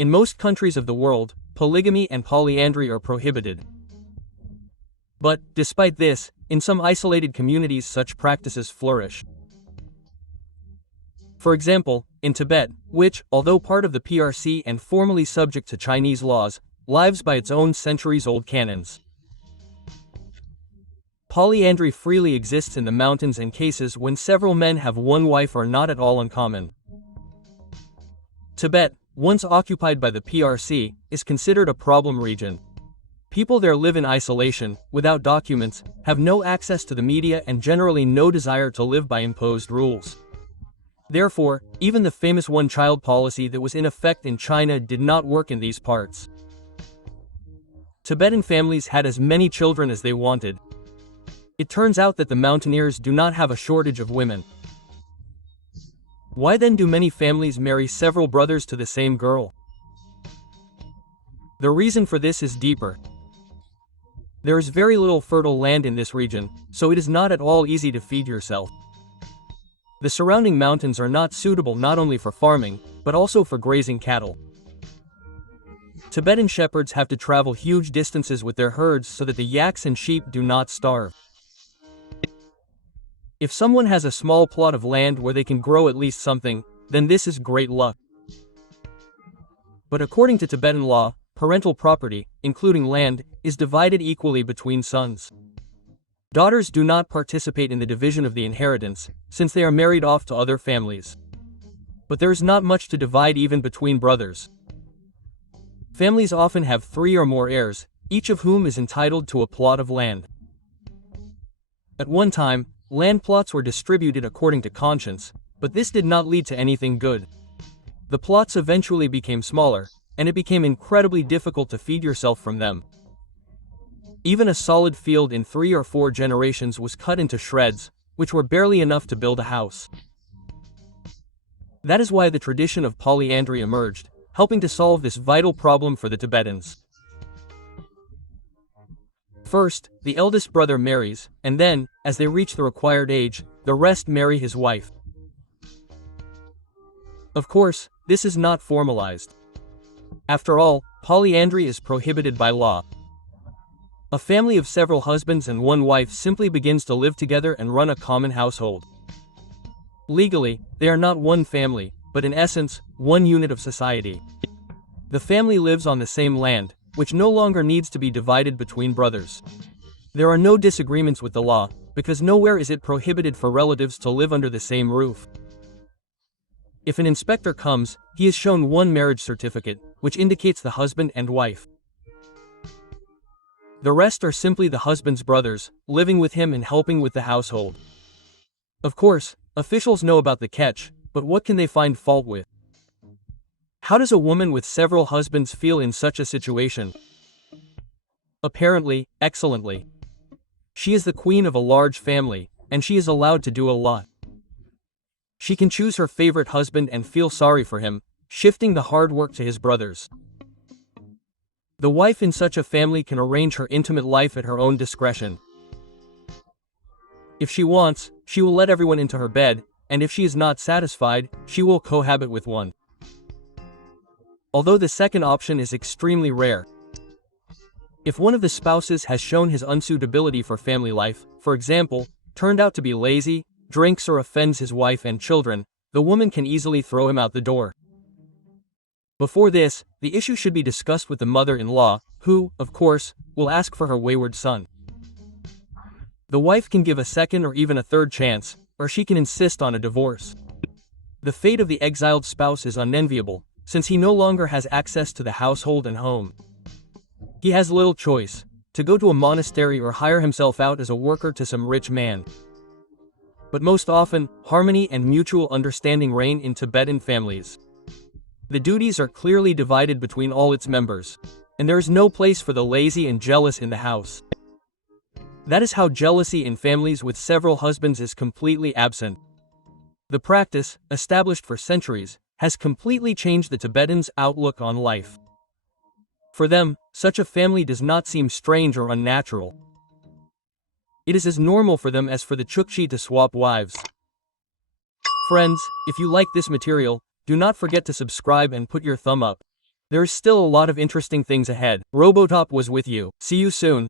In most countries of the world, polygamy and polyandry are prohibited. But, despite this, in some isolated communities such practices flourish. For example, in Tibet, which, although part of the PRC and formally subject to Chinese laws, lives by its own centuries-old canons. Polyandry freely exists in the mountains, and cases when several men have one wife are not at all uncommon. Tibet, once occupied by the PRC, is considered a problem region. People there live in isolation, without documents, have no access to the media, and generally no desire to live by imposed rules. Therefore, even the famous one-child policy that was in effect in China did not work in these parts. Tibetan families had as many children as they wanted. It turns out that the mountaineers do not have a shortage of women. Why then do many families marry several brothers to the same girl? The reason for this is deeper. There is very little fertile land in this region, so it is not at all easy to feed yourself. The surrounding mountains are not suitable not only for farming, but also for grazing cattle. Tibetan shepherds have to travel huge distances with their herds so that the yaks and sheep do not starve. If someone has a small plot of land where they can grow at least something, then this is great luck. But according to Tibetan law, parental property, including land, is divided equally between sons. Daughters do not participate in the division of the inheritance, since they are married off to other families. But there is not much to divide even between brothers. Families often have 3 or more heirs, each of whom is entitled to a plot of land. At one time, land plots were distributed according to conscience, but this did not lead to anything good. The plots eventually became smaller, and it became incredibly difficult to feed yourself from them. Even a solid field in 3 or 4 generations was cut into shreds, which were barely enough to build a house. That is why the tradition of polyandry emerged, helping to solve this vital problem for the Tibetans. First, the eldest brother marries, and then, as they reach the required age, the rest marry his wife. Of course, this is not formalized. After all, polyandry is prohibited by law. A family of several husbands and one wife simply begins to live together and run a common household. Legally, they are not one family, but in essence, one unit of society. The family lives on the same land, which no longer needs to be divided between brothers. There are no disagreements with the law, because nowhere is it prohibited for relatives to live under the same roof. If an inspector comes, he is shown one marriage certificate, which indicates the husband and wife. The rest are simply the husband's brothers, living with him and helping with the household. Of course, officials know about the catch, but what can they find fault with? How does a woman with several husbands feel in such a situation? Apparently, excellently. She is the queen of a large family, and she is allowed to do a lot. She can choose her favorite husband and feel sorry for him, shifting the hard work to his brothers. The wife in such a family can arrange her intimate life at her own discretion. If she wants, she will let everyone into her bed, and if she is not satisfied, she will cohabit with one. Although the second option is extremely rare. If one of the spouses has shown his unsuitability for family life, for example, turned out to be lazy, drinks or offends his wife and children, the woman can easily throw him out the door. Before this, the issue should be discussed with the mother-in-law, who, of course, will ask for her wayward son. The wife can give a second or even a third chance, or she can insist on a divorce. The fate of the exiled spouse is unenviable, since he no longer has access to the household and home. He has little choice, to go to a monastery or hire himself out as a worker to some rich man. But most often, harmony and mutual understanding reign in Tibetan families. The duties are clearly divided between all its members, and there is no place for the lazy and jealous in the house. That is how jealousy in families with several husbands is completely absent. The practice, established for centuries, has completely changed the Tibetans' outlook on life. For them, such a family does not seem strange or unnatural. It is as normal for them as for the Chukchi to swap wives. Friends, if you like this material, do not forget to subscribe and put your thumb up. There's still a lot of interesting things ahead. Robotop was with you. See you soon.